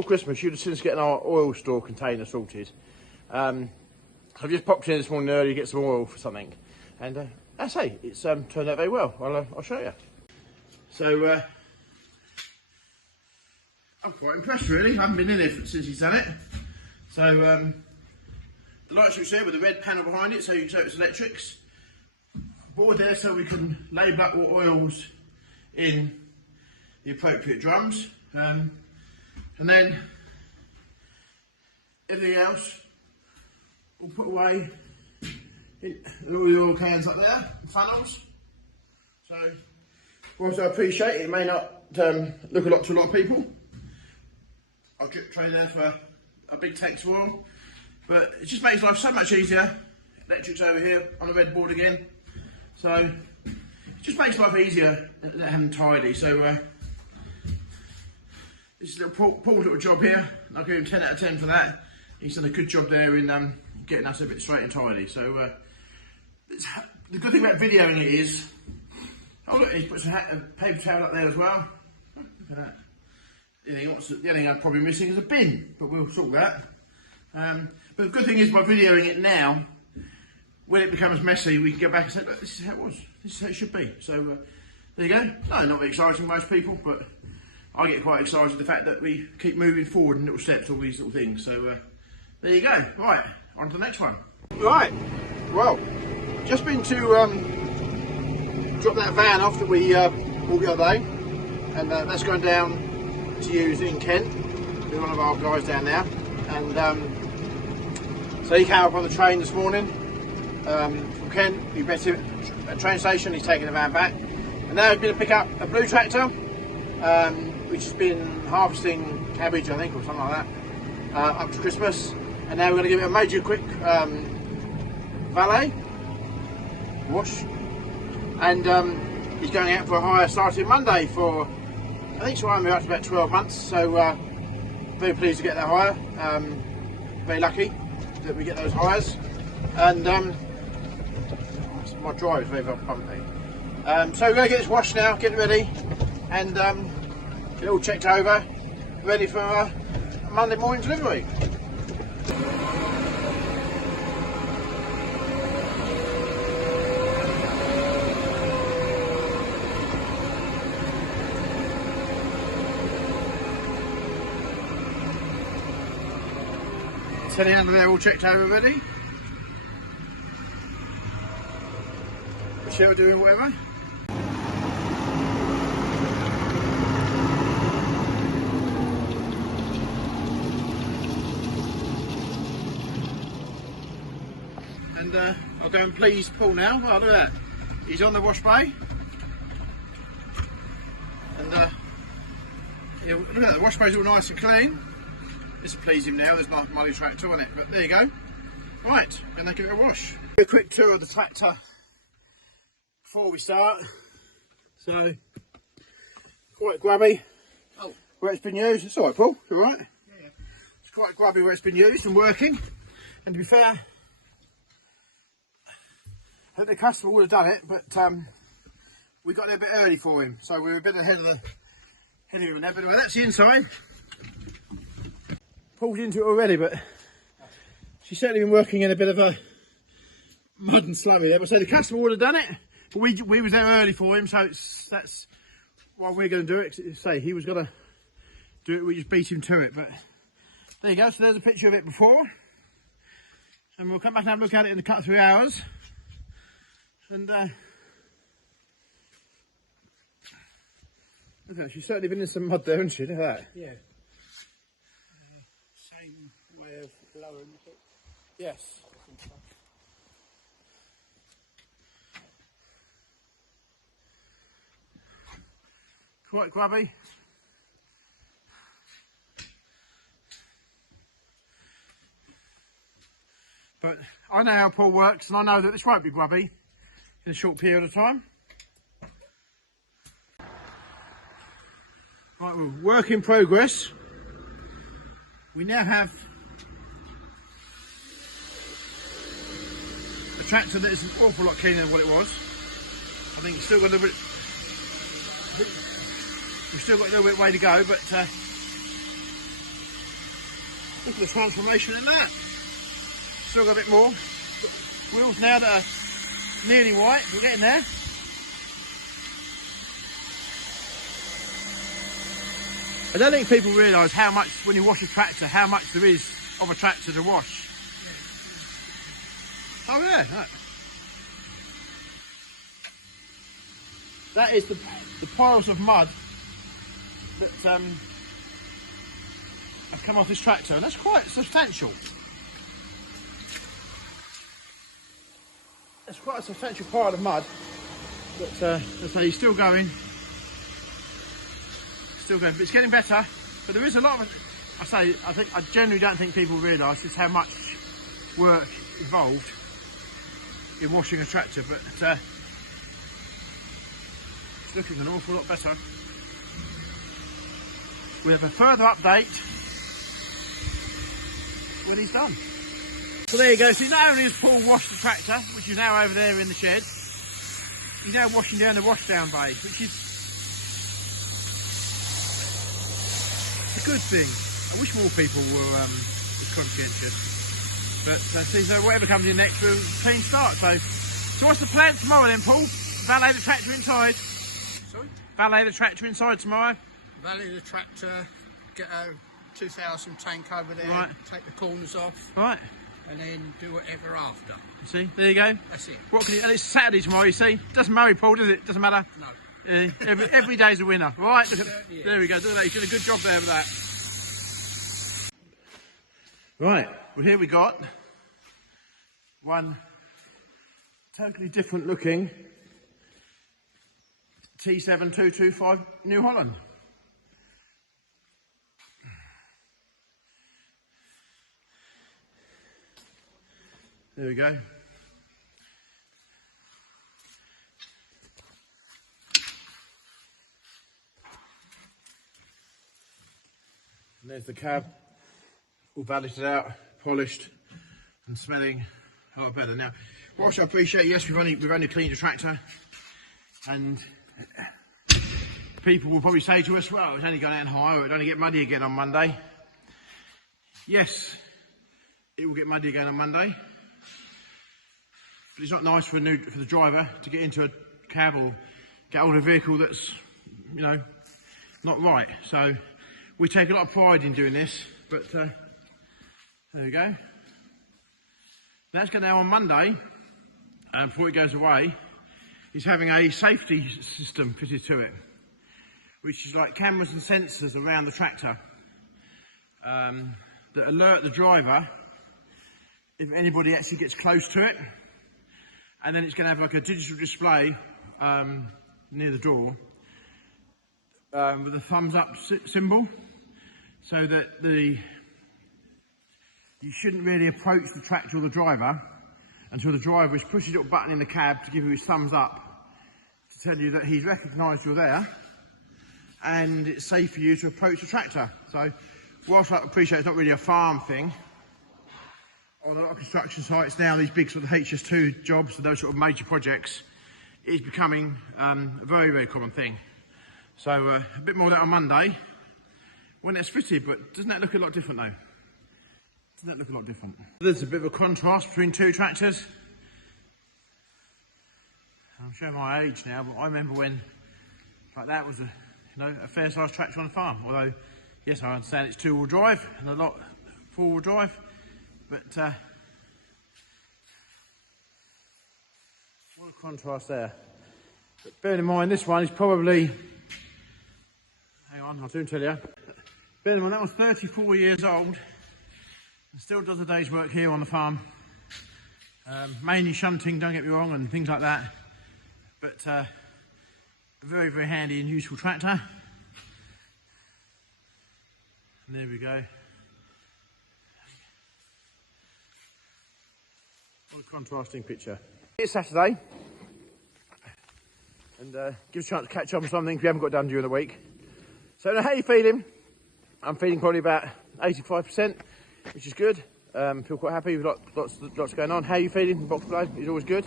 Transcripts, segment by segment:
before Christmas, you'd have seen us getting our oil store container sorted. I've just popped in this morning early to get some oil for something, and I say it's turned out very well. I'll show you. So I'm quite impressed, really. I haven't been in there since he's done it. So the light switch there with the red panel behind it, so you can tell it's electrics. Board there so we can label up what oils in the appropriate drums, and then everything else we'll put away in all the oil cans up there, funnels. So whilst I appreciate it may not look a lot to a lot of people, I'll drip tray there for a big tank of oil, but it just makes life so much easier. Electrics over here on the red board again, so it just makes life easier than having tidy. So this is Paul's little job here. I'll give him 10 out of 10 for that. He's done a good job there in getting us a bit straight and tidy. So the good thing about videoing it is, oh look, he puts a paper towel up there as well. Look at that. The only thing I'm probably missing is a bin, but we'll sort that. But the good thing is by videoing it now, when it becomes messy, we can go back and say, look, this is how it was. This is how it should be. So there you go. No, not very exciting for most people, but I get quite excited at the fact that we keep moving forward in little steps, all these little things. So there you go. Right, on to the next one. Right, well, just been to drop that van off that we bought the other day, and that's going down to use in Kent with one of our guys down there. And so he came up on the train this morning from Kent. He met him at the train station. He's taking the van back, and now he's going to pick up a blue tractor, which has been harvesting cabbage, I think, or something like that, up to Christmas. And now we're going to give it a major quick valet wash, and he's going out for a hire starting Monday for, I think, so I'm out for about 12 months. So very pleased to get that hire. Very lucky that we get those hires, and my drive is very bumpy. So we're going to get this washed now, get it ready, and get it all checked over, ready for a Monday morning delivery. Heading under there, all checked over, ready. Michelle doing whatever. And I'll go and please Paul now. Oh, look at that. He's on the wash bay. And yeah, look at that, the wash bay's all nice and clean. This will please him now, there's not money tractor on it, but there you go. Right, and they give it a wash. A quick tour of the tractor before we start. So, quite grubby where it's been used. It's alright, Paul, you alright? Yeah. It's quite grubby where it's been used and working. And to be fair, I think the customer would have done it, but we got there a bit early for him, so we were a bit ahead of him there. But anyway, that's the inside. Paul's into it already, but she's certainly been working in a bit of a mud and slurry there. But so the customer would have done it, but we was there early for him, so that's why we're going to do it. Say he was going to do it, we just beat him to it. But there you go. So there's a picture of it before, and we'll come back and have a look at it in the cut 3 hours. And look at that, she's certainly been in some mud there, hasn't she? Look at that. Yeah. Same way of blowing it. Yes. Quite grubby. But I know how Paul works, and I know that this won't be grubby in a short period of time. Right, well, work in progress. We now have a tractor that is an awful lot cleaner than what it was. I think it's still got a little bit. We've still got a little bit way to go, but Look at the transformation in that. Still got a bit more. Wheels now that are nearly white, we're getting there. I don't think people realise how much, when you wash a tractor, how much there is of a tractor to wash. Oh yeah, right. That is the piles of mud that have come off this tractor, and that's quite substantial. That's quite a substantial pile of mud, but let's say he's still going. But it's getting better. But there is a lot of, I generally don't think people realise just how much work involved in washing a tractor, but it's looking an awful lot better. We'll have a further update when he's done. So there you go. See, not only has Paul washed the tractor, which is now over there in the shed, he's now washing down the washdown bay, which is a good thing. I wish more people were as conscientious. But see, so whatever comes in next, we'll clean start. So what's the plan tomorrow then, Paul? Valet the tractor inside. Sorry? Valet the tractor inside tomorrow. Valet the tractor, get a 2000 tank over there, right. Take the corners off. Right. And then do whatever after. See, there you go. That's it. What can you, and it's Saturday tomorrow, you see. Doesn't matter, Paul, does it? Doesn't matter. No. Every day's a winner. Right, look at, Yeah. there we go. Look at that. You did a good job there with that. Right, well here we got one totally different looking T7225 New Holland. There we go. And there's the cab, all valeted out, polished, and smelling a lot better. Now, whilst I appreciate, yes, we've only cleaned the tractor, and people will probably say to us, well, it's only gone out and hire, it'll only get muddy again on Monday. Yes, it will get muddy again on Monday, but it's not nice for the driver to get into a cab or get hold of a vehicle that's, you know, not right. So we take a lot of pride in doing this, but there we go. That's going now on Monday, before it goes away, is having a safety system fitted to it, which is like cameras and sensors around the tractor that alert the driver if anybody actually gets close to it, and then it's going to have like a digital display near the door with a thumbs up symbol, so that you shouldn't really approach the tractor or the driver until the driver has pushed his little button in the cab to give you his thumbs up to tell you that he's recognised you're there and it's safe for you to approach the tractor. So whilst I appreciate it's not really a farm thing, on a lot of construction sites now, these big sort of HS2 jobs and those sort of major projects, it is becoming a very, very common thing. So a bit more of that on Monday when it's fitted, but doesn't that look a lot different though? Doesn't that look a lot different? There's a bit of a contrast between two tractors. I'm showing my age now, but I remember when like that was a fair sized tractor on a farm. Although, yes, I understand it's two-wheel drive and a lot four-wheel drive, but what a contrast there. But bearing in mind, this one is probably, hang on, I'll soon tell you. Bearing in mind, that was 34 years old and still does a day's work here on the farm. Mainly shunting, don't get me wrong, and things like that. But a very, very handy and useful tractor. And there we go. What a contrasting picture. It's Saturday, and gives a chance to catch up on some things we haven't got done during the week. So now, how are you feeling? I'm feeling probably about 85%, which is good. Feel quite happy, we've got lots going on. How are you feeling? Box blow is always good.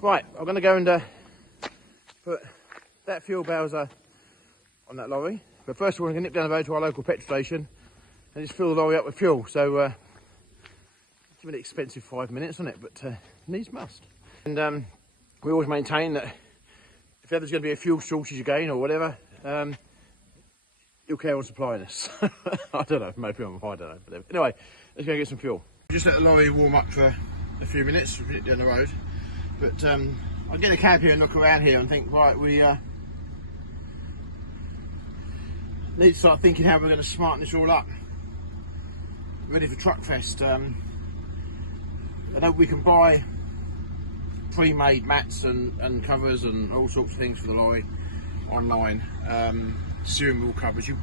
Right, I'm going to go and put that fuel bowser on that lorry. But first of all, I'm going to nip down the road to our local petrol station and just fill the lorry up with fuel. So it's a really expensive 5 minutes, isn't it? But needs must. And we always maintain that if ever there's going to be a fuel shortage again or whatever, you'll carry on supplying us. I don't know, maybe I'm, I don't know. But anyway, let's go get some fuel. Just let the lorry warm up for a few minutes, a bit down the road. But I'll get a cab here and look around here and think, right, we need to start thinking how we're going to smarten this all up. Ready for Truck Fest. I know we can buy pre-made mats and covers and all sorts of things for the lorry online. Steering wheel covers, you can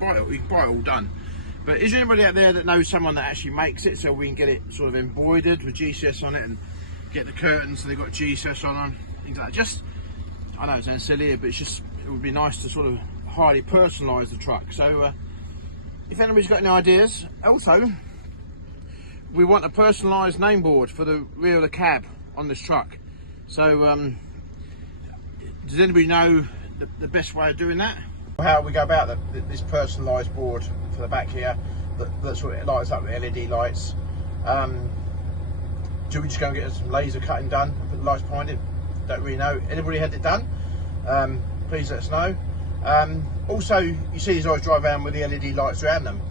buy it all done. But is there anybody out there that knows someone that actually makes it, so we can get it sort of embroidered with GCS on it and get the curtains so they've got GCS on them, things like that? Just, I know it sounds silly, but it's just, it would be nice to sort of highly personalise the truck. So if anybody's got any ideas. Also, we want a personalised name board for the rear of the cab on this truck. So does anybody know the best way of doing that? How we go about this personalised board for the back here that sort of lights up with LED lights. Do we just go and get some laser cutting done and put the lights behind it? Don't really know. Anybody had it done? Please let us know. Also, you see these guys drive around with the LED lights around them.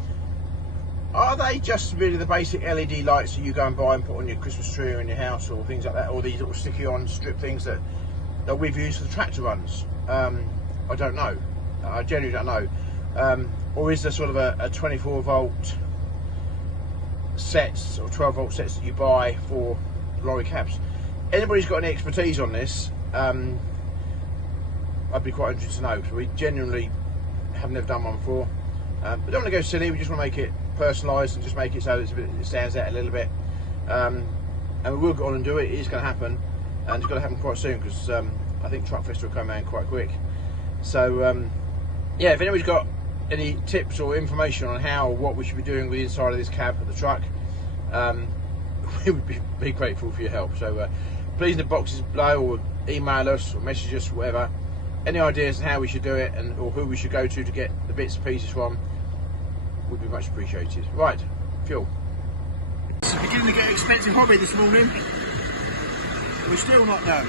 Are they just really the basic LED lights that you go and buy and put on your Christmas tree or in your house or things like that, or these little sticky on strip things that we've used for the tractor runs? I don't know. I genuinely don't know. Or is there sort of a 24 volt sets or 12 volt sets that you buy for lorry cabs? Anybody's got any expertise on this, I'd be quite interested to know, because we genuinely have never done one before. But don't want to go silly, we just want to make it personalised and just make it so that it stands out a little bit. And we will go on and do it. It is going to happen, and it's going to happen quite soon, because I think Truck Fest will come around quite quick. So yeah, if anybody's got any tips or information on how or what we should be doing with the inside of this cab of the truck, we would be grateful for your help. So please in the boxes below, or email us or message us, whatever. Any ideas on how we should do it, and or who we should go to get the bits and pieces from, would be much appreciated. Right, fuel. It's beginning to get an expensive hobby this morning. We're still not known.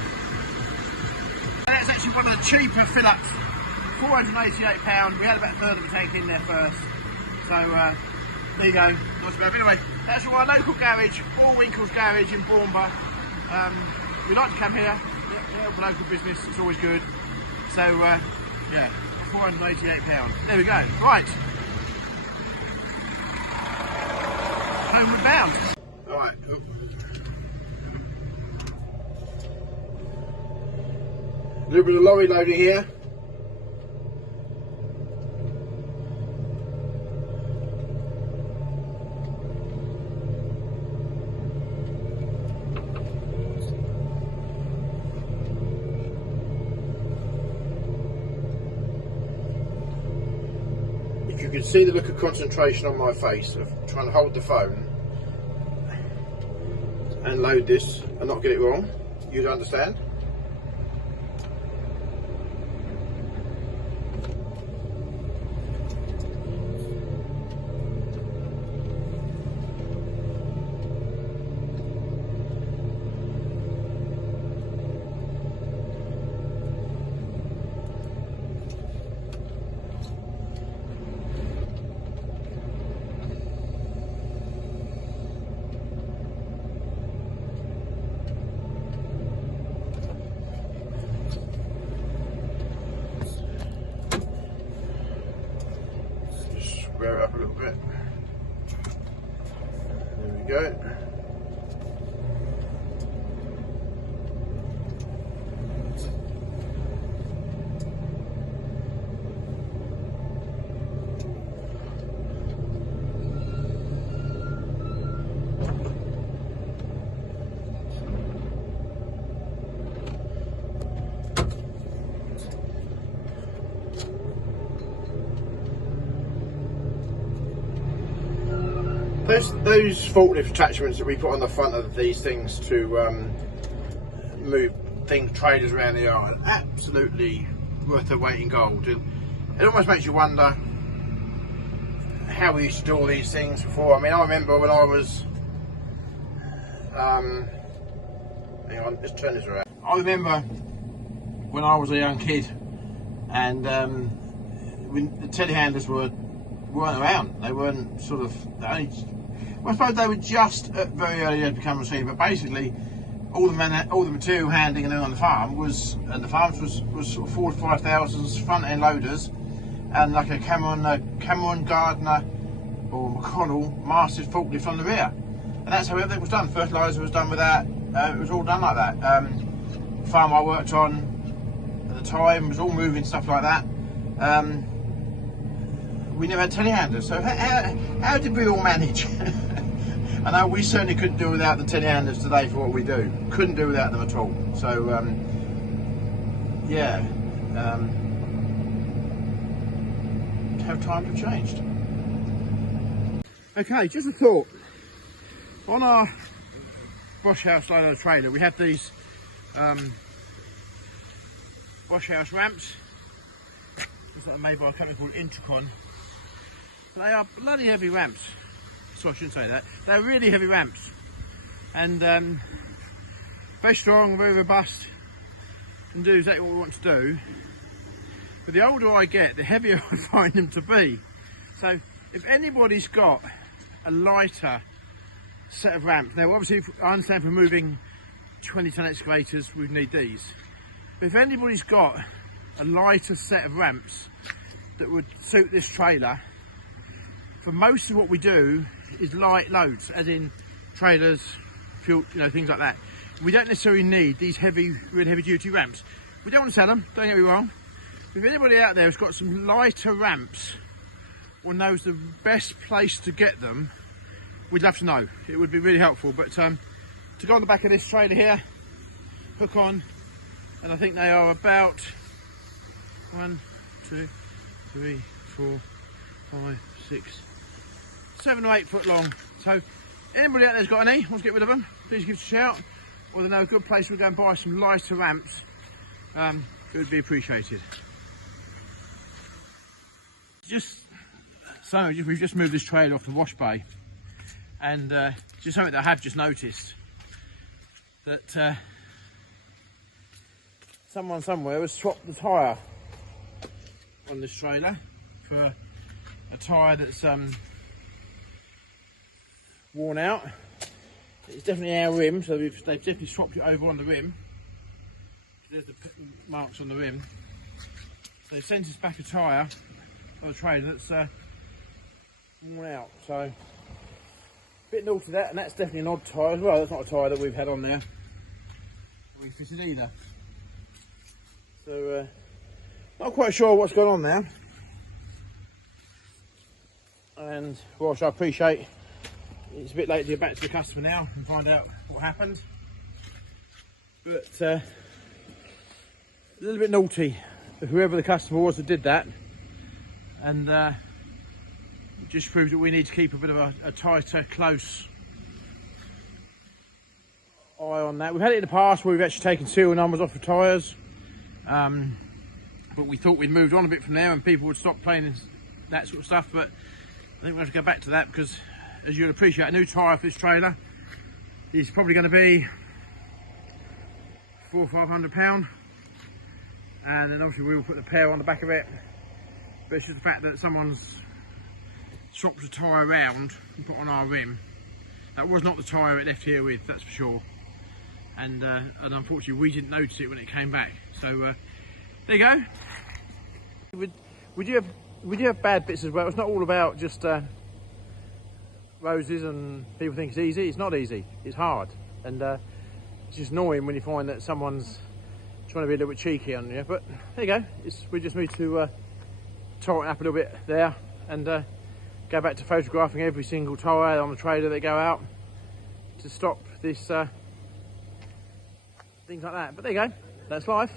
That's actually one of the cheaper fill-ups. £488. We had about a third of the tank in there first. So there you go. Nice about. Anyway, that's from our local garage, Winkle's Garage in Bournemouth. We like to come here, help a local business, it's always good. So yeah, £488. There we go. Right. Homeward bound. Alright. A little bit of lorry loading here. If you could see the look of concentration on my face of trying to hold the phone and load this and not get it wrong, you'd understand. Square it up a little bit. There we go. Those forklift attachments that we put on the front of these things to move trailers around the yard, absolutely worth their weight in gold. It almost makes you wonder how we used to do all these things before. I mean, I remember when I was, hang on, just turn this around. I remember when I was a young kid, and when the telehandlers weren't around. They weren't sort of, I suppose they were just at very early age become machine, but basically all the material handling and on the farm was, and the farms was sort of 4,000 to 5,000 front end loaders, and like a Cameron Gardner or McConnell massive forklift on the rear, and that's how everything was done. Fertiliser was done with that. It was all done like that. The farm I worked on at the time was all moving stuff like that. We never had telehandlers, so how did we all manage? I know we certainly couldn't do without the telehandlers today for what we do. Couldn't do without them at all. So yeah, how times have changed. Okay, just a thought. On our wash house loader trailer, we have these wash house ramps. Like made by a company called Intercon. They are bloody heavy ramps. So I shouldn't say that. They're really heavy ramps, and very strong, very robust, and do exactly what we want to do. But the older I get, the heavier I find them to be. So if anybody's got a lighter set of ramps, now obviously I understand for moving 20-ton excavators we need these. But if anybody's got a lighter set of ramps that would suit this trailer, for most of what we do is light loads, as in trailers, fuel, you know, things like that. We don't necessarily need these heavy, really heavy duty ramps. We don't want to sell them, don't get me wrong. If anybody out there has got some lighter ramps or knows the best place to get them, we'd love to know. It would be really helpful. But to go on the back of this trailer here, hook on, and I think they are about 1, 2, 3, 4, 5, 6, 7 or 8 foot long. So anybody out there's got any, wants to get rid of them, please give us a shout. Or they know a good place we'll go and buy some lighter ramps. It would be appreciated. So we've just moved this trailer off the wash bay, and just something that I have just noticed, that someone somewhere has swapped the tyre on this trailer for a tyre that's worn out. It's definitely our rim, so they've definitely swapped it over on the rim. There's the marks on the rim. So they've sent us back a tyre on the trailer that's worn out. So a bit naughty that, and that's definitely an odd tyre as well. That's not a tyre that we've had on there. We fitted either. So not quite sure what's going on there. And whilst I appreciate it's a bit late to get back to the customer now and find out what happened, but a little bit naughty of whoever the customer was that did that, and it just proves that we need to keep a bit of a tighter, close eye on that. We've had it in the past where we've actually taken serial numbers off of tyres, but we thought we'd moved on a bit from there and people would stop playing that sort of stuff. But I think we'll have to go back to that, because as you'll appreciate, a new tyre for this trailer is probably going to be £400 or £500, and then obviously we will put the pair on the back of it. But it's just the fact that someone's swapped the tyre around and put on our rim. That was not the tyre it left here with, that's for sure. And unfortunately we didn't notice it when it came back. So there you go. We do have bad bits as well. It's not all about just roses and people think it's easy. It's not easy, it's hard. And it's just annoying when you find that someone's trying to be a little bit cheeky on you. But there you go. We just need to tighten up a little bit there, and go back to photographing every single tyre on the trailer that go out to stop this things like that. But there you go, that's life.